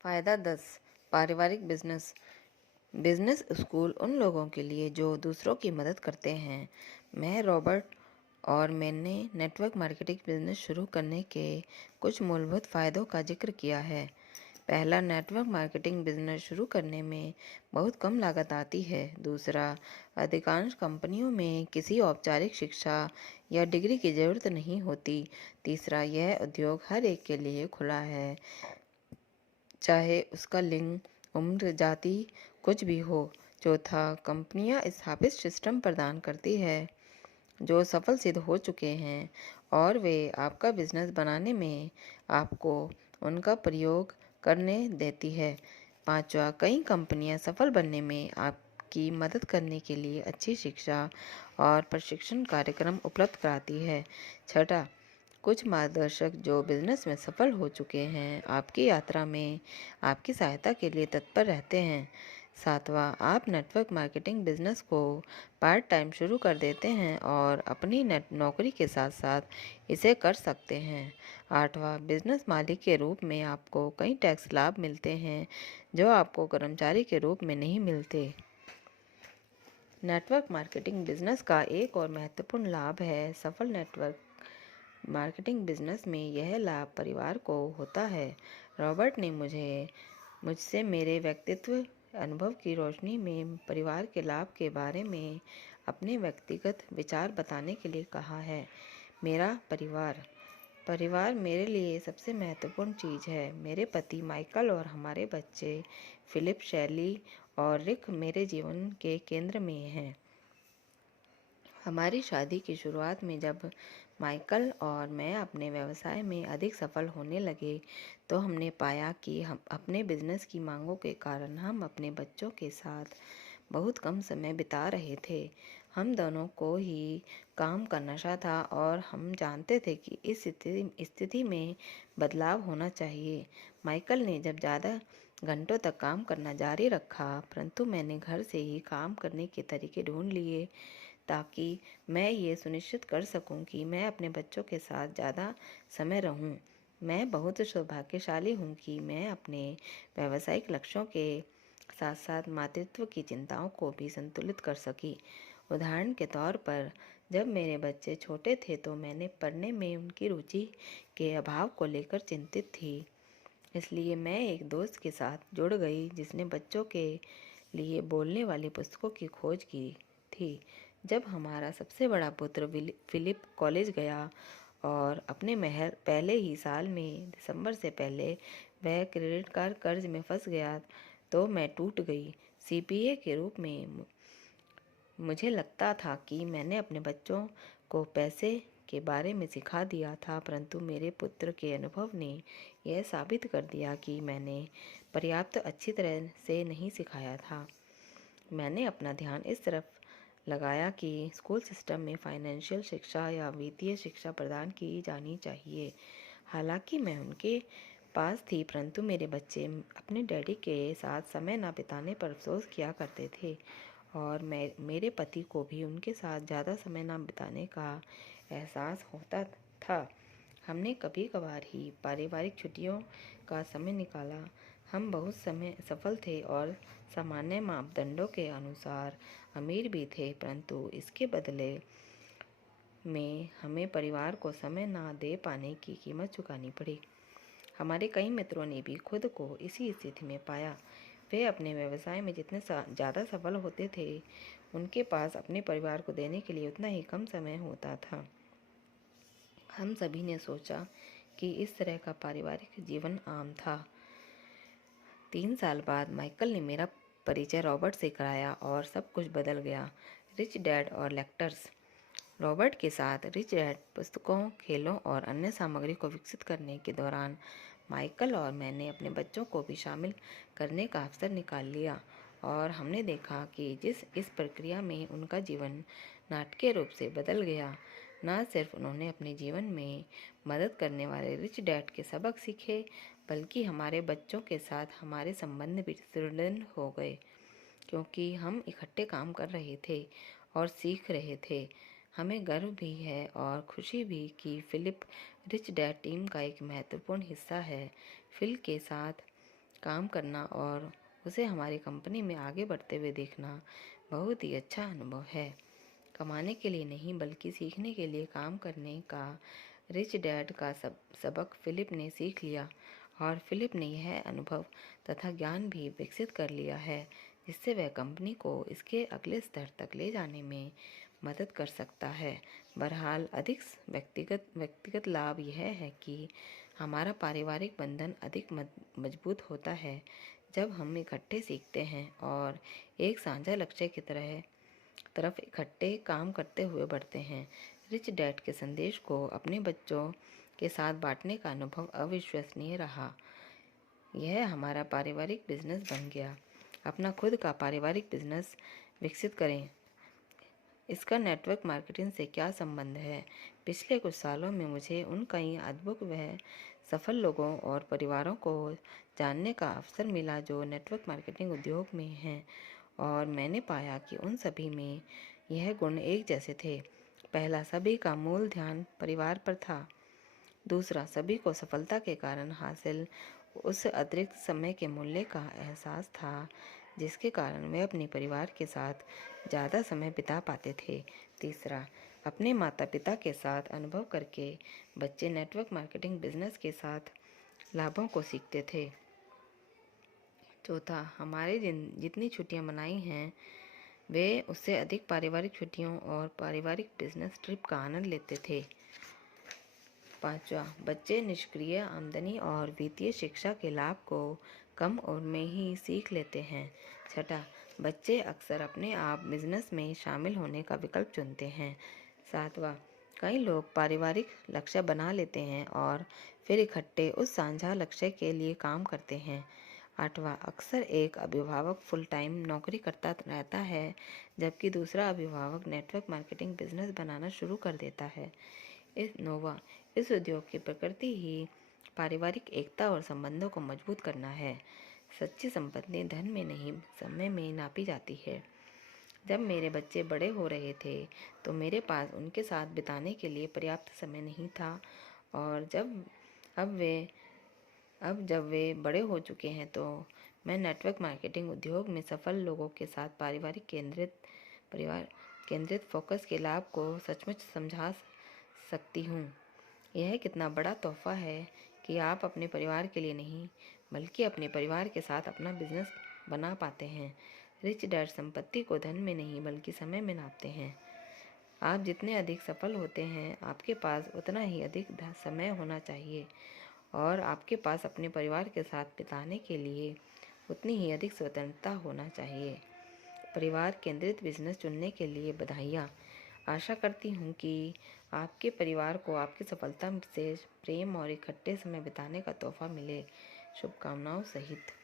फ़ायदा 10। पारिवारिक business. Business school उन लोगों के लिए जो दूसरों की मदद करते हैं। मैं रॉबर्ट और मैंने नेटवर्क मार्केटिंग बिजनेस शुरू करने के कुछ मूलभूत फ़ायदों का जिक्र किया है। पहला, नेटवर्क मार्केटिंग बिजनेस शुरू करने में बहुत कम लागत आती है। दूसरा, अधिकांश कंपनियों में किसी औपचारिक शिक्षा या डिग्री की ज़रूरत नहीं होती। तीसरा, यह उद्योग हर एक के लिए खुला है, चाहे उसका लिंग, उम्र, जाति कुछ भी हो। चौथा, कंपनियां स्थापित सिस्टम प्रदान करती है जो सफल सिद्ध हो चुके हैं और वे आपका बिजनेस बनाने में आपको उनका प्रयोग करने देती है। पांचवा, कई कंपनियां सफल बनने में आपकी मदद करने के लिए अच्छी शिक्षा और प्रशिक्षण कार्यक्रम उपलब्ध कराती है। छठा, कुछ मार्गदर्शक जो बिजनेस में सफल हो चुके हैं आपकी यात्रा में आपकी सहायता के लिए तत्पर रहते हैं। सातवां, आप नेटवर्क मार्केटिंग बिजनेस को पार्ट टाइम शुरू कर देते हैं और अपनी नौकरी के साथ साथ इसे कर सकते हैं। आठवां, बिजनेस मालिक के रूप में आपको कई टैक्स लाभ मिलते हैं जो आपको कर्मचारी के रूप में नहीं मिलते। नेटवर्क मार्केटिंग बिजनेस का एक और महत्वपूर्ण लाभ है सफल नेटवर्क मार्केटिंग बिजनेस में यह लाभ परिवार को होता है। रॉबर्ट ने मुझसे मेरे व्यक्तित्व अनुभव की रोशनी में परिवार के लाभ के बारे में अपने व्यक्तिगत विचार बताने के लिए कहा है। मेरा परिवार परिवार मेरे लिए सबसे महत्वपूर्ण चीज़ है। मेरे पति माइकल और हमारे बच्चे फिलिप, शैली और रिक मेरे जीवन के केंद्र में हैं। हमारी शादी की शुरुआत में जब माइकल और मैं अपने व्यवसाय में अधिक सफल होने लगे तो हमने पाया कि हम अपने बिजनेस की मांगों के कारण हम अपने बच्चों के साथ बहुत कम समय बिता रहे थे। हम दोनों को ही काम का नशा था और हम जानते थे कि इस स्थिति में बदलाव होना चाहिए। माइकल ने जब ज़्यादा घंटों तक काम करना जारी रखा, परंतु मैंने घर से ही काम करने के तरीके ढूंढ लिए ताकि मैं ये सुनिश्चित कर सकूं कि मैं अपने बच्चों के साथ ज़्यादा समय रहूं। मैं बहुत सौभाग्यशाली हूं कि मैं अपने व्यावसायिक लक्ष्यों के साथ साथ मातृत्व की चिंताओं को भी संतुलित कर सकी। उदाहरण के तौर पर, जब मेरे बच्चे छोटे थे तो मैंने पढ़ने में उनकी रुचि के अभाव को लेकर चिंतित थी। इसलिए मैं एक दोस्त के साथ जुड़ गई जिसने बच्चों के लिए बोलने वाली पुस्तकों की खोज की थी। जब हमारा सबसे बड़ा पुत्र फिलिप कॉलेज गया और अपने पहले ही साल में दिसंबर से पहले वह क्रेडिट कार्ड कर्ज में फंस गया तो मैं टूट गई। सीपीए के रूप में मुझे लगता था कि मैंने अपने बच्चों को पैसे के बारे में सिखा दिया था, परंतु मेरे पुत्र के अनुभव ने यह साबित कर दिया कि मैंने पर्याप्त अच्छी तरह से नहीं सिखाया था। मैंने अपना ध्यान इस तरफ लगाया कि स्कूल सिस्टम में फाइनेंशियल शिक्षा या वित्तीय शिक्षा प्रदान की जानी चाहिए। हालांकि मैं उनके पास थी, परंतु मेरे बच्चे अपने डैडी के साथ समय न बिताने पर अफसोस किया करते थे और मेरे पति को भी उनके साथ ज़्यादा समय न बिताने का एहसास होता था। हमने कभी कभार ही पारिवारिक छुट्टियों का समय निकाला। हम बहुत समय सफल थे और सामान्य मापदंडों के अनुसार अमीर भी थे, परंतु इसके बदले में हमें परिवार को समय ना दे पाने की कीमत चुकानी पड़ी। हमारे कई मित्रों ने भी खुद को इसी स्थिति में पाया। वे अपने व्यवसाय में जितने ज़्यादा सफल होते थे, उनके पास अपने परिवार को देने के लिए उतना ही कम समय होता था। हम सभी ने सोचा कि इस तरह का पारिवारिक जीवन आम था। 3 साल बाद माइकल ने मेरा परिचय रॉबर्ट से कराया और सब कुछ बदल गया। रिच डैड और लेक्टर्स। रॉबर्ट के साथ रिच डैड पुस्तकों, खेलों और अन्य सामग्री को विकसित करने के दौरान माइकल और मैंने अपने बच्चों को भी शामिल करने का अवसर निकाल लिया और हमने देखा कि इस प्रक्रिया में उनका जीवन नाटकीय रूप से बदल गया। न सिर्फ उन्होंने अपने जीवन में मदद करने वाले रिच डैड के सबक सीखे, बल्कि हमारे बच्चों के साथ हमारे संबंध भी सुदृढ़ हो गए, क्योंकि हम इकट्ठे काम कर रहे थे और सीख रहे थे। हमें गर्व भी है और खुशी भी कि फिलिप रिच डैड टीम का एक महत्वपूर्ण हिस्सा है। फिल के साथ काम करना और उसे हमारी कंपनी में आगे बढ़ते हुए देखना बहुत ही अच्छा अनुभव है। कमाने के लिए नहीं बल्कि सीखने के लिए काम करने का रिच डैड का सबक फिलिप ने सीख लिया और फिलिप ने यह अनुभव तथा ज्ञान भी विकसित कर लिया है जिससे वह कंपनी को इसके अगले स्तर तक ले जाने में मदद कर सकता है। बहरहाल अधिक व्यक्तिगत लाभ यह है कि हमारा पारिवारिक बंधन अधिक मजबूत होता है जब हम इकट्ठे सीखते हैं और एक साझा लक्ष्य की तरफ इकट्ठे काम करते हुए बढ़ते हैं। रिच डैड के संदेश को अपने बच्चों के साथ बांटने का अनुभव अविश्वसनीय रहा। यह हमारा पारिवारिक बिजनेस बन गया। अपना खुद का पारिवारिक बिजनेस विकसित करें। इसका नेटवर्क मार्केटिंग से क्या संबंध है? पिछले कुछ सालों में मुझे उन कई अद्भुत व सफल लोगों और परिवारों को जानने का अवसर मिला जो नेटवर्क मार्केटिंग उद्योग में हैं और मैंने पाया कि उन सभी में यह गुण एक जैसे थे। पहला, सभी का मूल ध्यान परिवार पर था। दूसरा, सभी को सफलता के कारण हासिल उस अतिरिक्त समय के मूल्य का एहसास था जिसके कारण वे अपने परिवार के साथ ज़्यादा समय बिता पाते थे। तीसरा, अपने माता पिता के साथ अनुभव करके बच्चे नेटवर्क मार्केटिंग बिजनेस के साथ लाभों को सीखते थे। चौथा, हमारे जितनी छुट्टियां मनाई हैं वे उससे अधिक पारिवारिक छुट्टियों और पारिवारिक बिजनेस ट्रिप का आनंद लेते थे। पांचवा, बच्चे निष्क्रिय आमदनी और वित्तीय शिक्षा के लाभ को कम उम्र में ही सीख लेते हैं। छठा, बच्चे अक्सर अपने आप बिजनेस में शामिल होने का विकल्प चुनते हैं। सातवां, कई लोग पारिवारिक लक्ष्य बना लेते हैं और फिर इकट्ठे उस साझा लक्ष्य के लिए काम करते हैं। आठवां, अक्सर एक अभिभावक फुल टाइम नौकरी करता रहता है जबकि दूसरा अभिभावक नेटवर्क मार्केटिंग बिजनेस बनाना शुरू कर देता है। इस उद्योग की प्रकृति ही पारिवारिक एकता और संबंधों को मजबूत करना है। सच्ची संपत्ति धन में नहीं समय में नापी जाती है। जब मेरे बच्चे बड़े हो रहे थे तो मेरे पास उनके साथ बिताने के लिए पर्याप्त समय नहीं था और जब वे बड़े हो चुके हैं तो मैं नेटवर्क मार्केटिंग उद्योग में सफल लोगों के साथ परिवार केंद्रित फोकस के लाभ को सचमुच समझा सकती हूँ। यह कितना बड़ा तोहफा है कि आप अपने परिवार के लिए नहीं बल्कि अपने परिवार के साथ अपना बिजनेस बना पाते हैं। रिच डैड संपत्ति को धन में नहीं बल्कि समय में नापते हैं। आप जितने अधिक सफल होते हैं आपके पास उतना ही अधिक समय होना चाहिए और आपके पास अपने परिवार के साथ बिताने के लिए उतनी ही अधिक स्वतंत्रता होना चाहिए। परिवार केंद्रित बिजनेस चुनने के लिए बधाइयाँ। आशा करती हूँ कि आपके परिवार को आपकी सफलता से प्रेम और इकट्ठे समय बिताने का तोहफा मिले। शुभकामनाओं सहित।